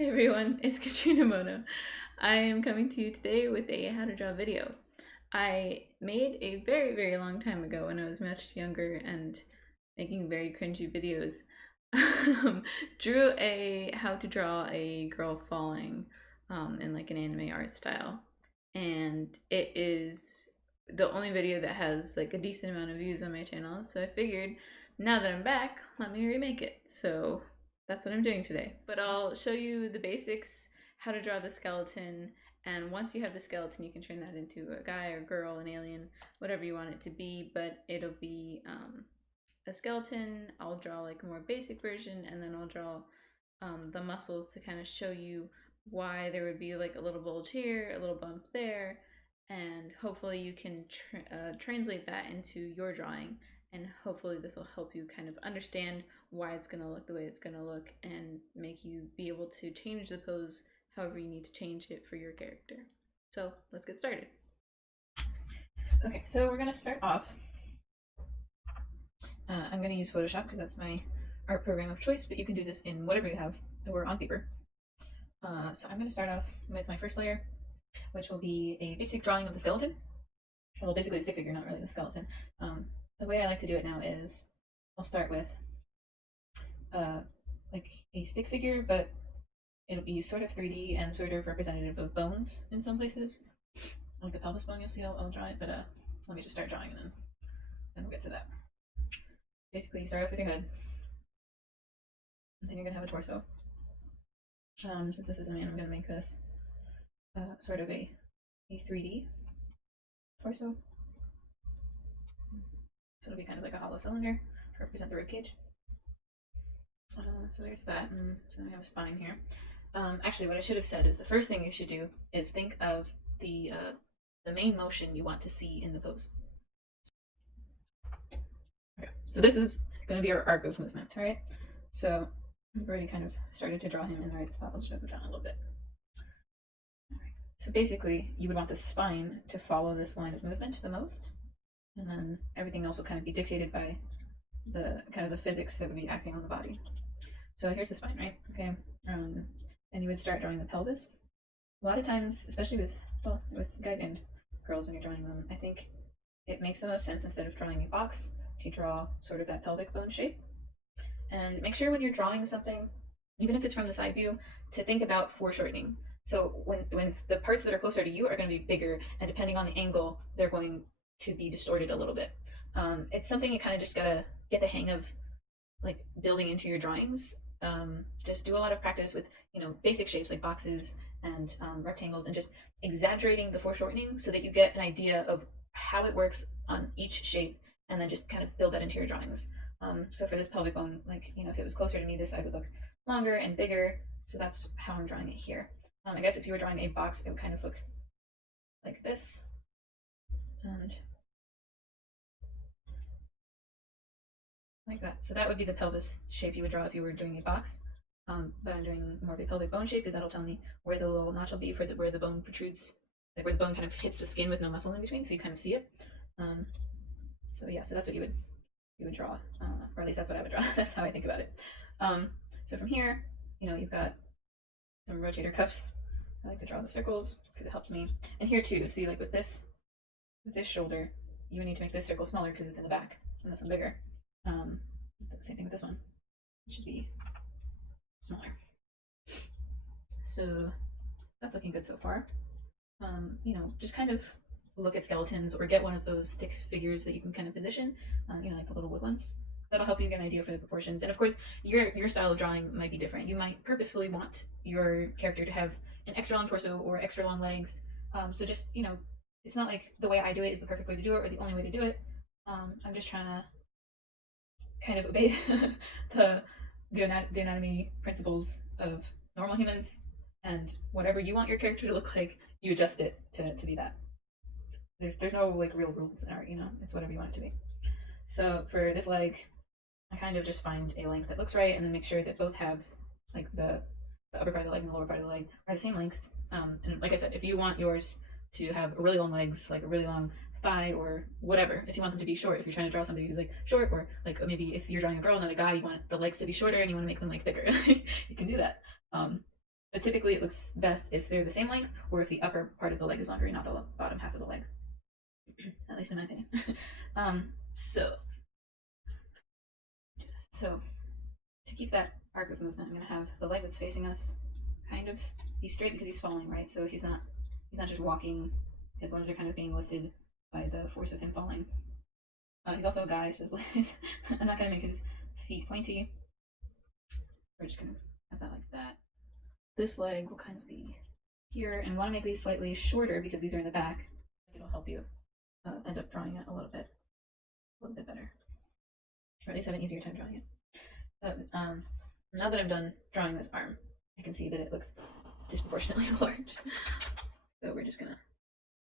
Hey everyone, it's Katrina Mono. I am coming to you today with a how to draw video. I made a very long time ago when I was much younger and making very cringy videos. Drew a how to draw a girl falling in like an anime art style. And it is the only video that has like a decent amount of views on my channel. So I figured now that I'm back, let me remake it. So that's what I'm doing today. But I'll show you the basics, how to draw the skeleton, and once you have the skeleton, you can turn that into a guy or girl, an alien, whatever you want it to be, but it'll be a skeleton. I'll draw like a more basic version, and then I'll draw the muscles to kind of show you why there would be like a little bulge here, a little bump there, and hopefully you can translate that into your drawing, and hopefully this will help you kind of understand why it's going to look the way it's going to look and make you be able to change the pose however you need to change it for your character. So let's get started. Okay, so we're going to start off. I'm going to use Photoshop because that's my art program of choice, but you can do this in whatever you have or on paper. So I'm going to start off with my first layer, which will be a basic drawing of the skeleton. Well, basically a stick figure, not really the skeleton. The way I like to do it now is I'll start with like a stick figure, but it'll be sort of 3D and sort of representative of bones in some places. Like the pelvis bone, you'll see I'll draw it, but let me just start drawing and then we'll get to that. Basically, you start off with your head, and then you're going to have a torso. Since this is a man, I'm going to make this sort of a 3D torso. So it'll be kind of like a hollow cylinder to represent the ribcage. So there's that, and so then I have a spine here. Actually, what I should have said is the first thing you should do is think of the main motion you want to see in the pose. Okay, so this is going to be our arc of movement, all right? So I've already kind of started to draw him in the right spot. I'll just move it down a little bit. All right. So basically, you would want the spine to follow this line of movement the most, and then everything else will kind of be dictated by the kind of the physics that would be acting on the body. So here's the spine, right? Okay. And you would start drawing the pelvis. A lot of times, especially with guys and girls when you're drawing them, I think it makes the most sense instead of drawing a box to draw sort of that pelvic bone shape. And make sure when you're drawing something, even if it's from the side view, to think about foreshortening. So when the parts that are closer to you are going to be bigger, and depending on the angle, they're going to be distorted a little bit. It's something you kind of just gotta get the hang of, like building into your drawings. Just do a lot of practice with basic shapes like boxes and rectangles, and just exaggerating the foreshortening so that you get an idea of how it works on each shape, and then just kind of build that into your drawings. So for this pelvic bone, like if it was closer to me, this side would look longer and bigger. So that's how I'm drawing it here. I guess if you were drawing a box, it would kind of look like this, and like that. So that would be the pelvis shape you would draw if you were doing a box. But I'm doing more of a pelvic bone shape because that'll tell me where the little notch will be for where the bone protrudes, like where the bone kind of hits the skin with no muscle in between, so you kind of see it. So yeah, so that's what you would draw, or at least that's what I would draw. That's how I think about it. So from here, you've got some rotator cuffs. I like to draw the circles because it helps me. And here too, see, like with this shoulder, you would need to make this circle smaller because it's in the back, and this one bigger. Same thing with this one. It should be smaller. So that's looking good so far. Just kind of look at skeletons or get one of those stick figures that you can kind of position, like the little wood ones. That'll help you get an idea for the proportions. And of course, your style of drawing might be different. You might purposefully want your character to have an extra long torso or extra long legs. So just, it's not like the way I do it is the perfect way to do it or the only way to do it. I'm just trying to kind of obey the anatomy principles of normal humans, and whatever you want your character to look like, you adjust it to be that. There's no like real rules in art, it's whatever you want it to be. So for this leg, I kind of just find a length that looks right, and then make sure that both halves, like the upper part of the leg and the lower part of the leg, are the same length. And like I said, if you want yours to have really long legs, like a really long thigh or whatever, if you want them to be short, if you're trying to draw somebody who's like short, or like maybe if you're drawing a girl, not a guy, you want the legs to be shorter and you want to make them like thicker, you can do that. But typically it looks best if they're the same length or if the upper part of the leg is longer and not the bottom half of the leg. At least in my opinion. So to keep that arc of movement, I'm going to have the leg that's facing us kind of be straight because he's falling, right? So he's not just walking. His limbs are kind of being lifted by the force of him falling. He's also a guy, so his legs, I'm not going to make his feet pointy. We're just going to have that like that. This leg will kind of be here, and want to make these slightly shorter because these are in the back. It'll help you end up drawing it a little bit better, or at least have an easier time drawing it. But now that I'm done drawing this arm, I can see that it looks disproportionately large. So we're just gonna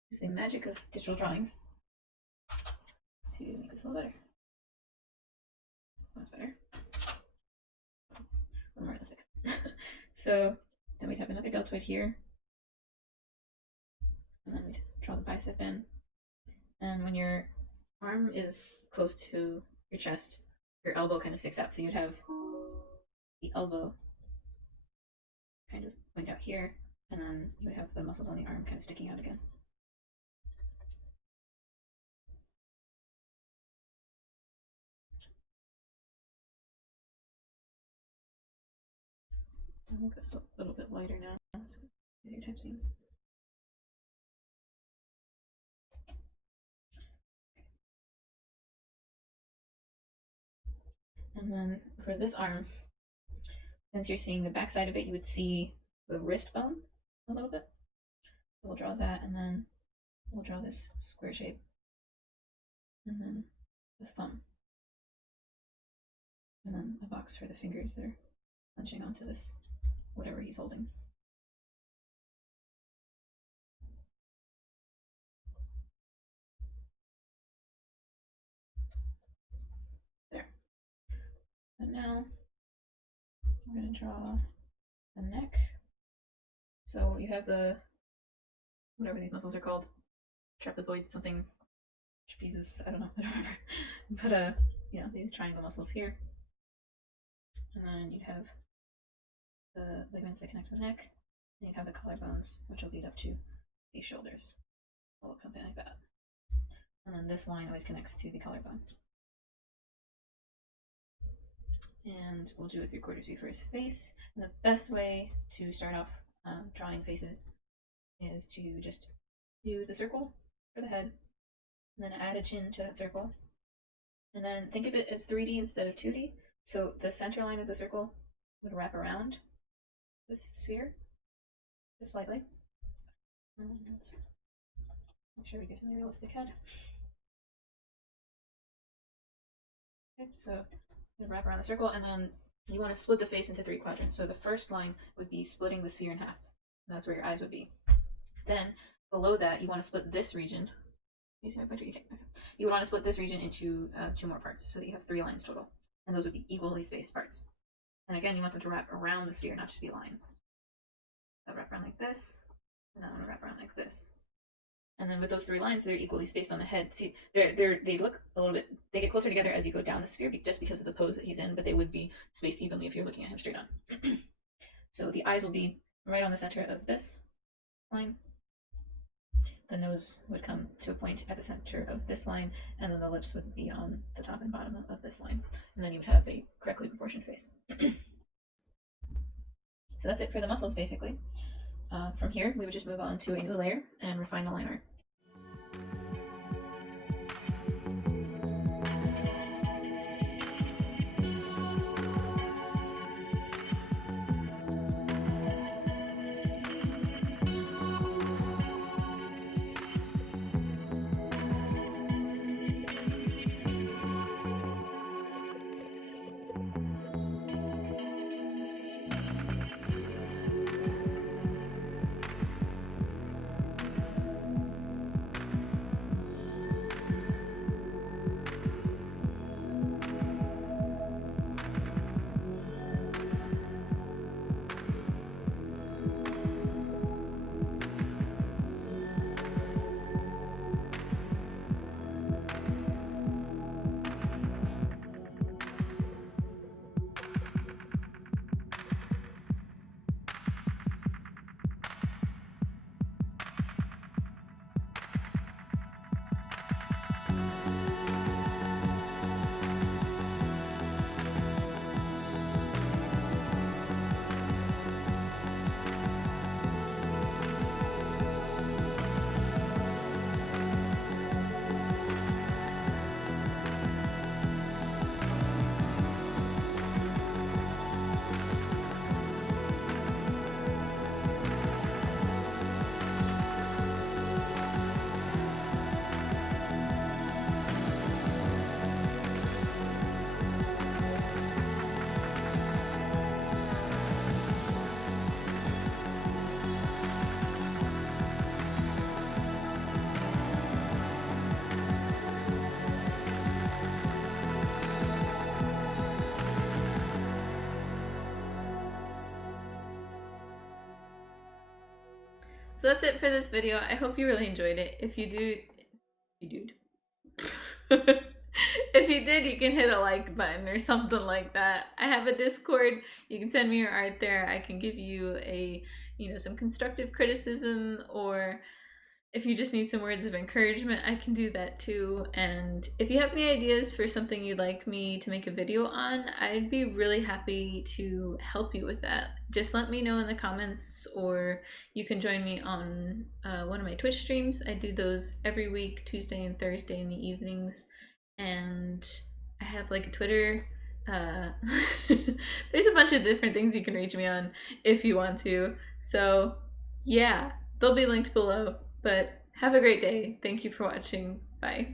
use the magic of digital drawings to make this a little better. That's better. A little more realistic. So then we'd have another deltoid here. And then we'd draw the bicep in. And when your arm is close to your chest, your elbow kind of sticks out. So you'd have the elbow kind of point out here, and then you would have the muscles on the arm kind of sticking out again. I'll make this a little bit lighter now, so easier time seeing. And then for this arm, since you're seeing the back side of it, you would see the wrist bone a little bit. So we'll draw that, and then we'll draw this square shape, and then the thumb, and then a box for the fingers that are punching onto this, whatever he's holding. There. And now we're going to draw the neck. So you have the, whatever these muscles are called, trapezoid something, trapezus, I don't remember. But you know, these triangle muscles here. And then you'd have the ligaments that connect to the neck, and you'd have the collarbones, which will lead up to the shoulders. It'll look something like that. And then this line always connects to the collarbone. And we'll do a 3/4 view for his face. And the best way to start off drawing faces is to just do the circle for the head, and then add a chin to that circle. And then think of it as 3D instead of 2D. So the center line of the circle would wrap around this sphere just slightly. And let's make sure we get a realistic head. Okay, so you wrap around the circle, and then you want to split the face into 3 quadrants. So the first line would be splitting the sphere in half. That's where your eyes would be. Then below that, you want to split this region. You see my pointer? Okay. You would want to split this region into 2 more parts, so that you have 3 lines total, and those would be equally spaced parts. And again, you want them to wrap around the sphere, not just be lines. I'll wrap around like this, and then I'm gonna wrap around like this. And then with those 3 lines, they're equally spaced on the head. See, they look a little bit, they get closer together as you go down the sphere, just because of the pose that he's in, but they would be spaced evenly if you're looking at him straight on. So the eyes will be right on the center of this line. The nose would come to a point at the center of this line, and then the lips would be on the top and bottom of this line. And then you would have a correctly proportioned face. So that's it for the muscles, basically. From here, we would just move on to a new layer and refine the line art. So that's it for this video. I hope you really enjoyed it. If you did, if you did, you can hit a like button or something like that. I have a Discord. You can send me your art there. I can give you some constructive criticism, or if you just need some words of encouragement, I can do that too. And if you have any ideas for something you'd like me to make a video on, I'd be really happy to help you with that. Just let me know in the comments, or you can join me on one of my Twitch streams. I do those every week, Tuesday and Thursday in the evenings. And I have like a Twitter. There's a bunch of different things you can reach me on if you want to. So yeah, they'll be linked below. But have a great day. Thank you for watching. Bye.